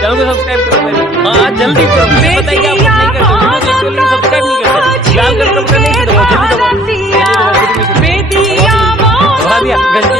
Channel को subscribe करो पहले। हाँ जल्दी करो, मुझे बताइए आप नहीं करते हो, वीडियो देखते हो लेकिन सब्सक्राइब नहीं करते। लाल कलर का बटन नहीं दबाओ, जल्दी दबाओ, जल्दी दबाओ, जल्दी दबाओ। दबा दिया, घंटी